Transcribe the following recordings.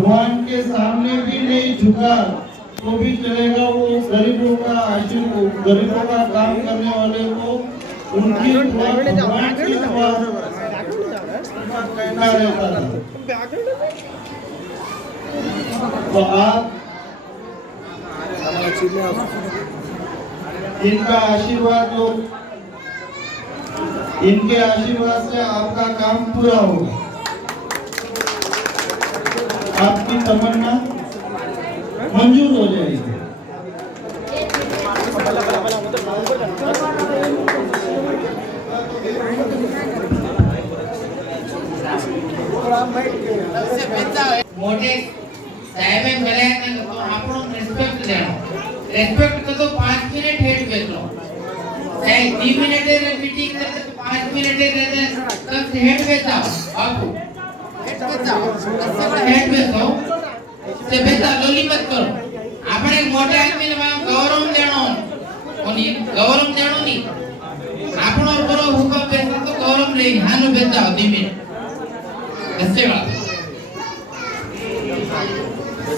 भगवान के सामने भी नहीं झुका तो भी चलेगा। वो गरीबों का आशीर्वाद, गरीबों का काम करने वाले को उनकी भगवान की कहना रहता था। तो आप इनका आशीर्वाद लो, इनके आशीर्वाद से आपका काम पूरा होगा, आपकी तमन्ना मंजूर हो जाएगी। मोटे साहेब बोले तो આપણો રિસ્પેક્ટ દેનો, રિસ્પેક્ટ को तो 5 मिनट हेड બેસલો, चाहे 3 मिनट मीटिंग करते तो 5 मिनट रहते तब हेड બેસાઓ, आपको हेड બેસાઓ से बेटा लोली मत करो। આપણે મોટે આદમીને ગૌરવ દેણો, કોની ગૌરવ દેણો ની, આપણો બરો હુકમ બેસા તો ગૌરવ રહી, હાનું બેસાઓ ધીમે ऐसे बात।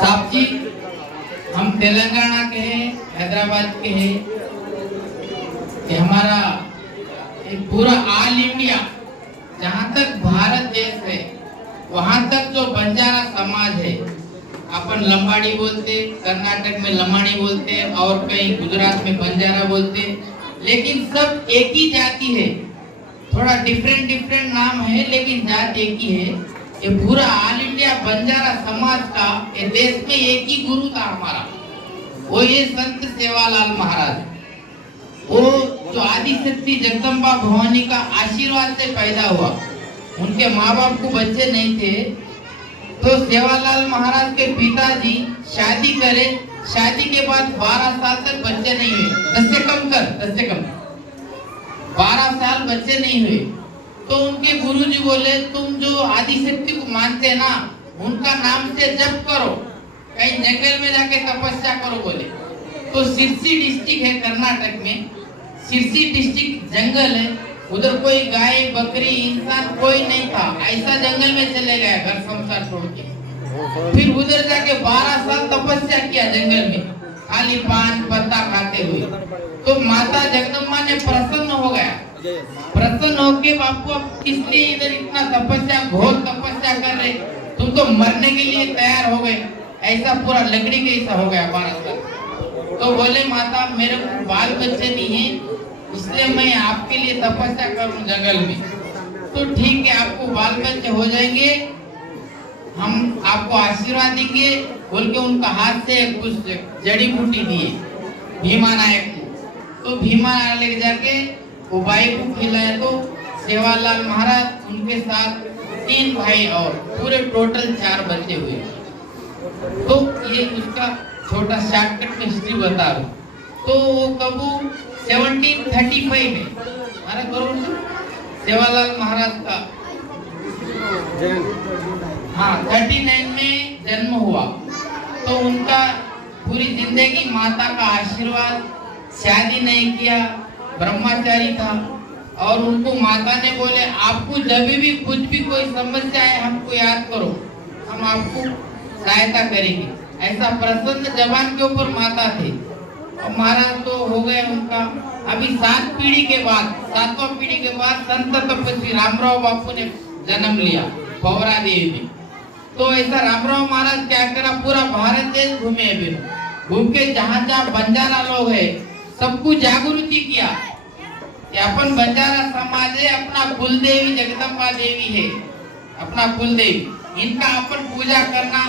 साहब जी, हम तेलंगाना के हैं, हैदराबाद के हैं, कि हमारा एक पूरा ऑल इंडिया जहाँ तक भारत देश है वहाँ तक जो बंजारा समाज है, अपन लंबाड़ी बोलते, कर्नाटक में लमाड़ी बोलते और कहीं गुजरात में बंजारा बोलते, लेकिन सब एक ही जाति है, थोड़ा डिफरेंट नाम है लेकिन जात एक ही है। ये पूरा ऑल इंडिया बंजारा समाज का ये देश में एक ही गुरु था हमारा, वो ये संत सेवालाल महाराज। वो जो आदि शक्ति जगदम्बा भवानी का आशीर्वाद से पैदा हुआ, उनके माँ बाप को बच्चे नहीं थे तो सेवालाल महाराज के पिताजी शादी करे, शादी के बाद 12 साल तक बच्चे नहीं हुए, 10 से कम 12 साल बच्चे नहीं हुए। तो उनके गुरुजी बोले तुम जो आदि शक्ति को मानते हैं ना, उनका नाम से जप करो, कहीं जंगल में जाके तपस्या करो बोले। तो सिरसी डिस्ट्रिक्ट है कर्नाटक में, सिरसी डिस्ट्रिक्ट जंगल है, उधर कोई गाय बकरी इंसान कोई नहीं था, ऐसा जंगल में चले गए घर संसार छोड़ के। फिर उधर जाके 12 साल तपस्या किया जंगल में, खाली पान पत्ता खाते हुए। तो माता जगदम्बा ने प्रसन्न हो गया, प्रसन्न होके बापू अब किसलिए इधर इतना तपस्या घोर तपस्या कर रहे, तुम तो मरने के लिए तैयार हो गए, ऐसा पूरा लकड़ी के ऐसा हो गया 12 साल। तो बोले माता मेरे को बाल बच्चे नहीं है, इसलिए मैं आपके लिए तपस्या करूं जंगल में। तो ठीक है आपको बाल बच्चे हो जाएंगे, हम आपको आशीर्वाद देंगे बोल के उनका हाथ से कुछ जड़ी बूटी दिए भीमा नायक को। तो भीमा नायक लेके जाके वो भाई को खिलाया। तो सेवालाल महाराज उनके साथ 3 भाई और पूरे टोटल 4 बच्चे हुए। तो ये उसका छोटा शॉर्टकट में हिस्ट्री बता रहा हूँ। तो वो कब 1735 में हमारा गुरु सेवालाल महाराज का 39 में जन्म हुआ। तो उनका पूरी जिंदगी माता का आशीर्वाद, शादी नहीं किया, ब्रह्मचारी था। और उनको माता ने बोले आपको जब भी कुछ भी कोई समस्या है हमको याद करो, हम आपको सहायता करेंगे। ऐसा प्रसन्न जबान के ऊपर माता थे। और महाराज तो हो गए उनका अभी 7 पीढ़ी के बाद, 7वां पीढ़ी के बाद संत तपस्वी रामराव बापू ने जन्म लिया पवरा देवी में। तो ऐसा रामराव महाराज क्या करा, पूरा भारत देश घूमे, अभी घूम के जहाँ जहाँ बंजारा लोग है सबको जागृति किया कि अपन बंजारा समाज है, अपना कुलदेवी जगदम्बा देवी है, अपना कुलदेवी, इनका अपन पूजा करना,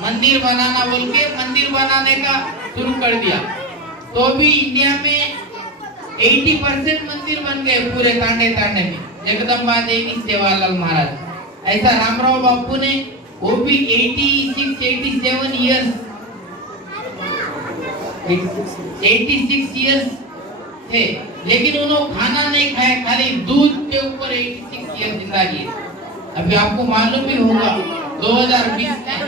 मंदिर बनाना बोल के मंदिर बनाने का शुरू कर दिया। तो भी इंडिया में 80% मंदिर बन गए पूरे तांडे में, जगदम्बा देवी सेवालाल महाराज। ऐसा रामराव बापू ने वो भी 86 इयर्स थे, लेकिन उन्होंने खाना नहीं खाया, खाली दूध के ऊपर 86 इयर्स जिंदगी है। अभी आपको मालूम भी होगा 2020 में,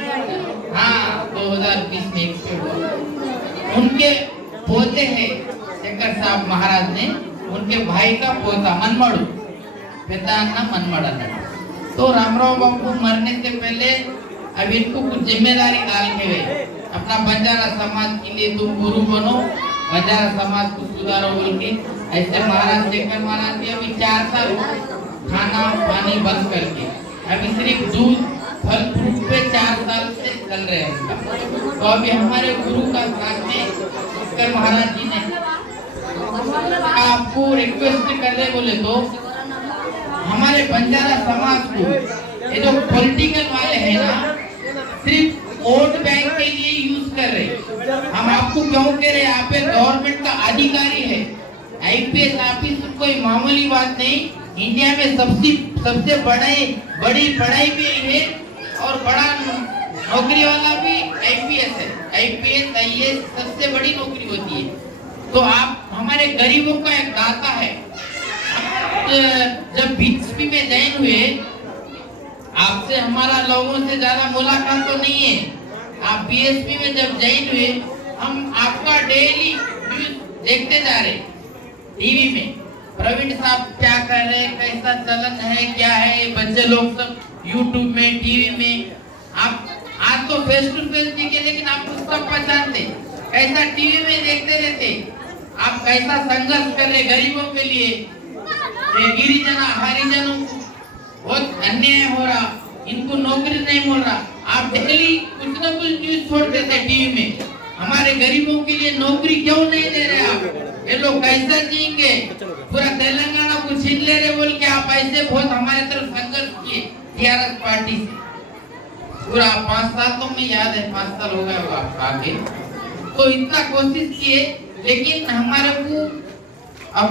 हाँ 2020 में उनके पोते हैं शेखर साहब महाराज ने, उनके भाई का पोता मनमड़ू, पिता नाम मनमड़ा। तो रामराव बापू मरने से पहले अब इनको कुछ जिम्मेदारी डाल के गए, अपना बंजारा समाज के लिए तुम गुरु बनो, बंजारा समाज को सुधारो बोल के। ऐसे महाराज शेखर महाराज भी अभी 4 साल खाना पानी बंद करके अभी सिर्फ दूध फल फ्रूट पे 4 साल से चल रहे हैं उनका। तो अभी हमारे गुरु का साथ में शेखर महाराज जी ने आपको रिक्वेस्ट कर रहे बोले तो हमारे बंजारा समाज को ये जो पॉलिटिकल वाले हैं ना सिर्फ वोट बैंक के लिए यूज कर रहे। हम आपको क्यों कह रहे हैं, आप गवर्नमेंट का अधिकारी है, आईपीएस ऑफिसर कोई मामूली बात नहीं। इंडिया में सबसे बड़ी पढ़ाई भी है और बड़ा नौकरी वाला भी आईपीएस है। आईपीएस आईएएस सबसे बड़ी नौकरी होती है। तो आप हमारे गरीबों का एक दाता है। जब बीजेपी में ज्वाइन हुए आपसे हमारा लोगों से ज्यादा मुलाकात तो नहीं है। आप बीएसपी में जब ज्वाइन हुए हम आपका डेली न्यूज देखते जा रहे टीवी में, प्रवीण साहब क्या कर रहे हैं, कैसा चलन है, क्या है, बच्चे लोग सब यूट्यूब में टीवी में। आप आज तो फेस टू फेस दिखे लेकिन आप कुछ सब पहचानते, कैसा टीवी में देखते रहते, आप कैसा संघर्ष कर रहे गरीबों के लिए। गिरिजन हरिजनों को बहुत अन्याय हो रहा, इनको नौकरी नहीं मिल रहा। आप डेली कुछ न कुछ न्यूज छोड़ते थे टीवी में, हमारे गरीबों के लिए नौकरी क्यों नहीं दे रहे आप, ये लोग कैसा जिएंगे, पूरा तेलंगाना को छीन ले रहे बोल के आप ऐसे बहुत हमारे तरफ संघर्ष किए टीआरएस पार्टी से। पूरा 5 साल तो मैं याद है, 5 साल हो गया होगा आगे, तो इतना कोशिश किए लेकिन हमारे को अब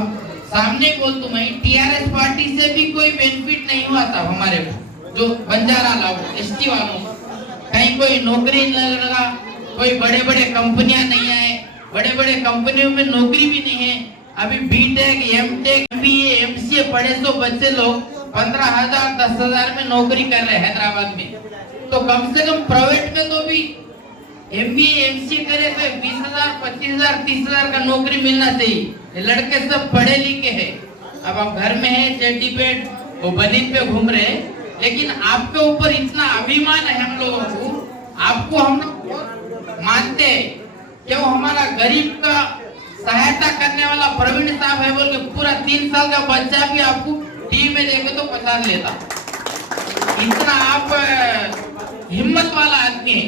सामने बोल तो मैं टीआरएस पार्टी से भी कोई बेनिफिट नहीं हुआ था हमारे को। जो बंजारा लोग एसटी वालों को कहीं कोई नौकरी नहीं लगा, कोई बड़े कंपनियां नहीं आए, बड़े कंपनियों में नौकरी भी नहीं है। अभी बीटेक एमटेक एमबीए एमसीए पढ़े तो बच्चे लोग 15,000 10,000 में नौकरी कर रहे हैं हैदराबाद में। तो कम से कम प्राइवेट में तो भी एमबीए एमसीए करे तो 20,000 25,000 30,000 का नौकरी मिलना चाहिए। ये लड़के सब पढ़े लिखे हैं, अब आप घर में है चेटी पेट वो बनीन पे घूम रहे, लेकिन आपके ऊपर इतना अभिमान है हम लोगों को, आपको हम मानते हैं क्यों। हमारा गरीब का सहायता करने वाला प्रवीण साहब है बोल के पूरा 3 साल का बच्चा भी आपको टीवी में देखे तो पहचान लेता। इतना आप हिम्मत वाला आदमी है।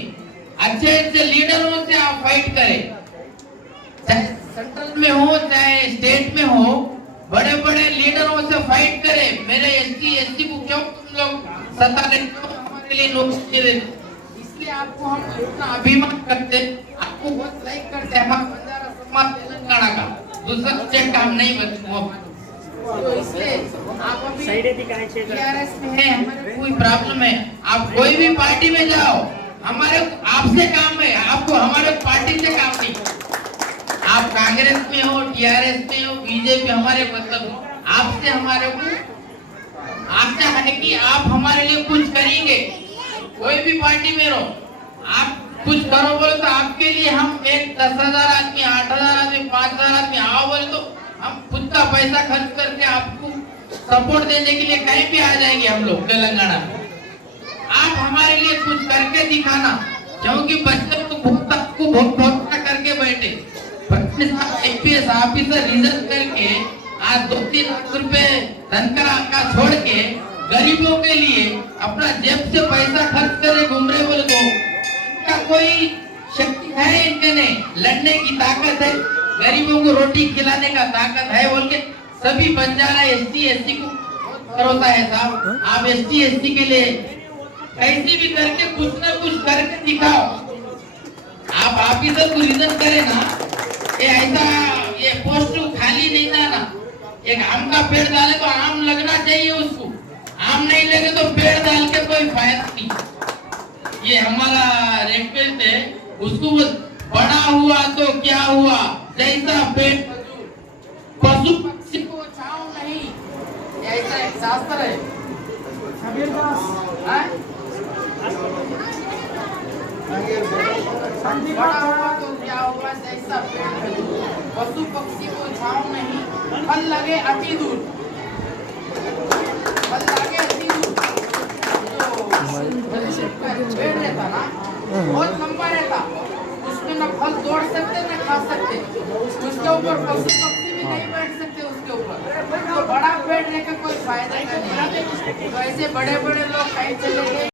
अच्छे लीडरों से आप फाइट करें, चाहे सेंट्रल में हो चाहे स्टेट में हो, बड़े लीडरों से फाइट करें। मेरे एसटी को क्यों तुम लोग सता रहे हो, हमारे लिए नौकरी दे, इसलिए आपको हम इतना अभिमान करते, आपको बहुत लाइक करते हैं। हमारा बंजारा समाज तेलंगाना का दूसरा स्टेट का हम नहीं बनते, तो इसलिए आप अभी टीआरएस में है, हमारे कोई प्रॉब्लम है, आप कोई भी पार्टी में जाओ, हमारे आपसे काम है, आपको हमारे पार्टी से काम नहीं। आप कांग्रेस में हो टीआरएस में हो बीजेपी, हमारे मतलब आपसे हमारे को आशा है कि आप हमारे लिए कुछ करेंगे। कोई भी पार्टी में रहो, आप कुछ करो बोले तो आपके लिए हम एक 10,000 आदमी 8,000 आदमी 5,000 आदमी आओ बोले तो हम खुद का पैसा खर्च करके आपको सपोर्ट देने के लिए कहीं भी आ जाएंगे हम लोग तेलंगाना में। आप हमारे लिए कुछ करके दिखाना, क्योंकि बच्चे तो बहुत करके बैठे, आईपीएस ऑफिसर रिजल्ट करके आज 2-3 लाख रुपए तनख्वाह का छोड़ के गरीबों के लिए अपना जेब से पैसा खर्च करे घूम रहे बोले तो क्या कोई शक्ति है इनके ने लड़ने की ताकत है, गरीबों को रोटी खिलाने का ताकत है बोल के सभी बंजारा एसटी एसटी को भरोसा है साहब। आप एसटी एसटी के लिए कैसे भी करके कुछ न कुछ करके दिखाओ। आप ऑफिसर को रिजल्ट करे ना, ये ऐसा ये पोस्ट खाली नहीं जाना। एक आम का पेड़ डाले तो आम लगना चाहिए उसको, आम नहीं लगे तो पेड़ डाल के कोई फायदा नहीं। ये हमारा रेफरेंस है, उसको बड़ा हुआ तो क्या हुआ, जैसा पेड़ पशु पक्षी को छांव नहीं, ऐसा एक शास्त्र है। बड़ा हुआ तो क्या हुआ, जैसा पेड़ पशु पक्षी को छांव नहीं, फल लगे अति दूर, फल लगे अति दूर। पेड़ रहता ना, बहुत लंबा रहता, उसमें ना फल तोड़ सकते ना खा सकते, उसके ऊपर पशु पक्षी भी नहीं बैठ सकते उसके ऊपर। तो बड़ा पेड़ रहकर कोई फायदा नहीं है। तो ऐसे बड़े बड़े लोग कहीं चले गए।